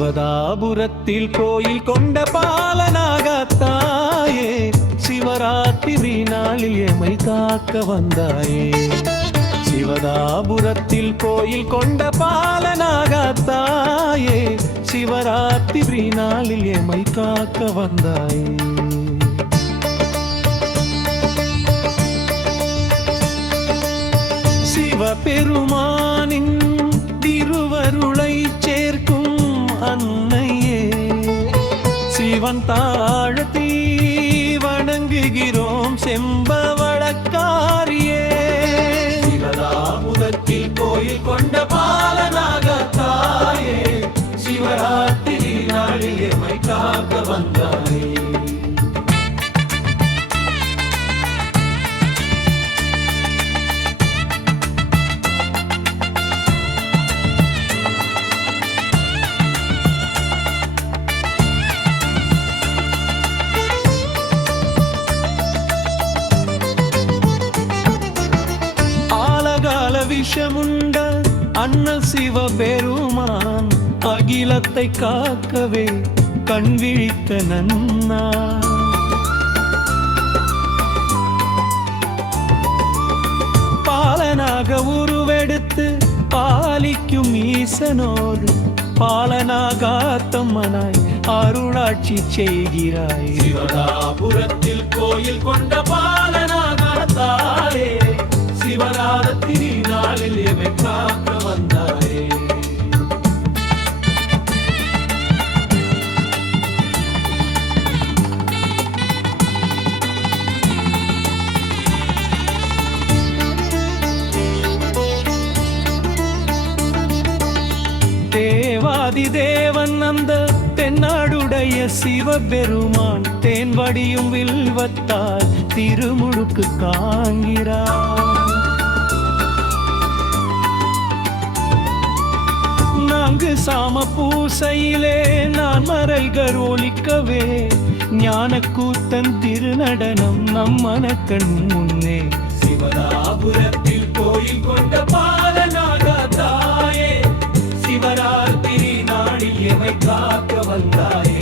சிவதாபுரத்தில் கோயில் கொண்ட பாலனாகத்தாயே சிவராத்திரி நாளில் எமை காக்க வந்தாயே சிவதாபுரத்தில் கோயில் கொண்ட பாலனாகத்தாயே சிவராத்திரி நாளில் எமை காக்க வந்தாயே சிவபெருமானின் திருவருளை சேர்க்கும் அன்னையே சிவன் தாழ்த்தி வணங்குகிறோம் செம்பவளக்காரியே சிவதாபுரத்தில் கோயில் கொண்ட பாலனாகத்தாயே சிவராத்திரி நாளில் எமை காக்க வந்தாயே விஷமுண்ட அண்ணல் சிவபெருமான் அகிலத்தை காக்கவே கண் விழித்த நன்னா பாலனாக உருவெடுத்து பாலிக்கும் ஈசனோடு பாலனாகாத்தம்மனாய் அருளாட்சி செய்கிறாய் சிவதாபுரத்தில் கோயில் கொண்ட பாலனாகாத்தாயே சிவராத்திரி நாளில் எமை காக்க வந்தாயே தேவாதி தேவன் அந்த தென்னாடுடைய சிவபெருமான் தேன்வடியும் வில்வத்தால் திருமுழுக்கு காண்கிறார் நான்கு சாம பூசையிலே நான் மறைகள் ஒலிக்கவே ஞான கூத்தன் திருநடனம் நம் மனக்கண் முன்னே சிவதாபுரத்தில் கோயில் கொண்ட பாலனாகத்தாயே சிவராத்திரி நாளில் எமை காக்க வந்தாயே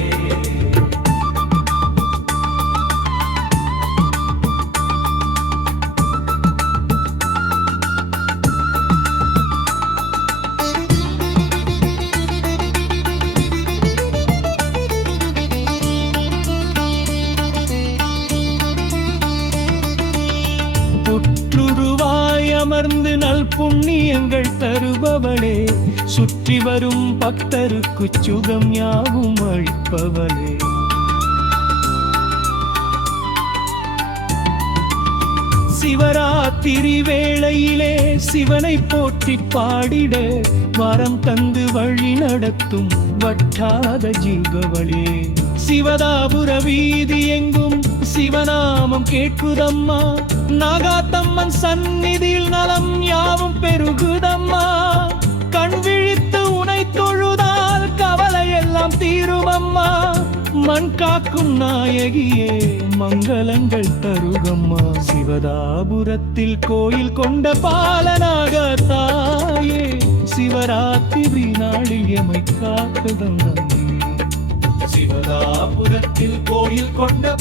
அமர்ந்து நல் புண்ணியங்கள் தருபவளே சுற்றி வரும் பக்தருக்கு சுகம் யாவும் அளிப்பவளே சிவராத்திரி வேளையிலே சிவனை போற்றி பாடிட வரம் தந்து வழி நடத்தும் வட்டாத ஜீவவளே சிவதாபுர வீதி எங்கும் சிவநாமம் கேட்குதம்மா நாகாத்தம்மன் சந்நிதியில் நலம் யாவும் பெருகுதம்மா கண் விழித்து உனை தொழுதால் கவலை எல்லாம் தீருமம்மா மண் காக்கும் நாயகியே மங்களங்கள் தருகம்மா சிவதாபுரத்தில் கோயில் கொண்ட பாலனாகத்தாயே சிவராத்திரி நாளில் எமை காக்குதம் சிவதாபுரத்தில் கோயில் கொண்ட